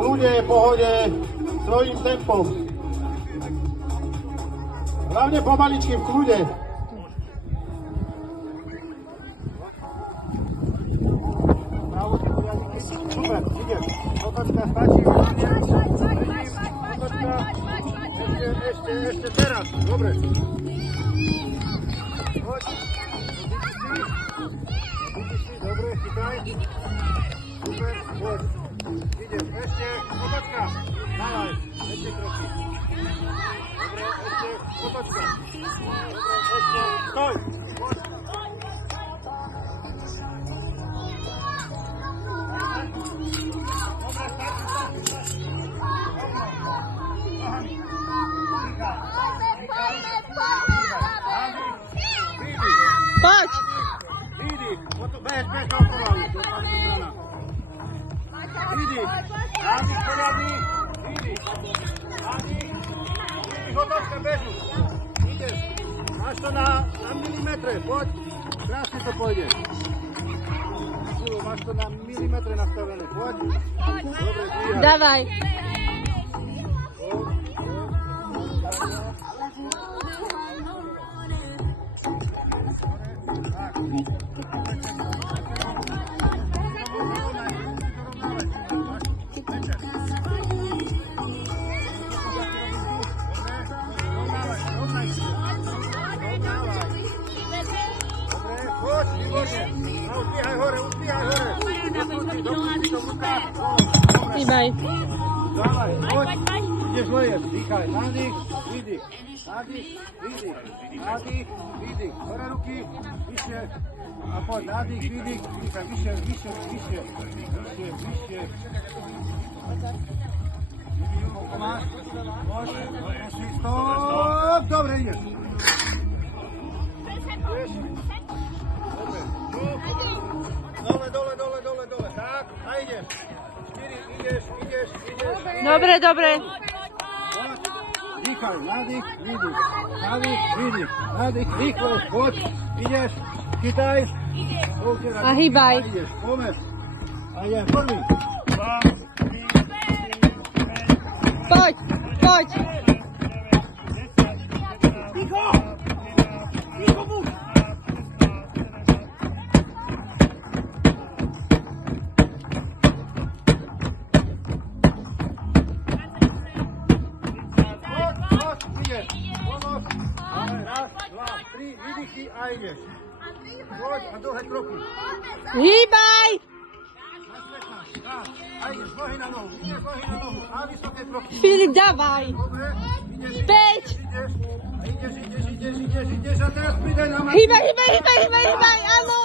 kľude, pohode, svojím tempom. Hlavne pomaličky v kľude. Super, ideš. Otočka, stačí. Otočka. Ešte teraz. Dobre. Poď. Dobre, chytaj. Super, poď. Ideš, ešte. Otočka. Dávaj. Ešte kroky. Dobre, ešte. Otočka. Dobre, ešte. Stoj. Poď. Poď! Vydych, bež okolo, vydych, nádych poriadný, vydych, nádych, otočka, bežu, ideš, máš to na milimetre, poď, krásne to pôjde. Máš to na milimetre nastavené, poď, dobre, dvíhaj. Dávaj. Uspíhaj hore. Hýbaj. Dávaj, poď. Ideš leješ, dýchaj, nádych, výdych. Nádych, výdych. Nádych, výdych. Hore ruky, vyššie. A poď, nádych, výdych. Dýchaj, vyššie. Koľko máš? Poď, stop. Dobre, ideš. Dole. Tak, a idem. 4, ideš. Dobre. Dýchaj, nádych, výdych. Nádych, výdych. Nádych, rýchlo, poď. Ideš, chytaj. A hýbaj. Ideš, pomer. A idem, prvý. Poď. Ticho muž. Raz, dva, tri, výdychy a ideš. Poď a dlhé kroky. Hýbaj. A ideš, nohy na nohu. A vysoké kroky. Filip, dávaj. Dobre, ideš. Späť. Ideš. A teraz pridaj na mačku. Hýbaj. Áno.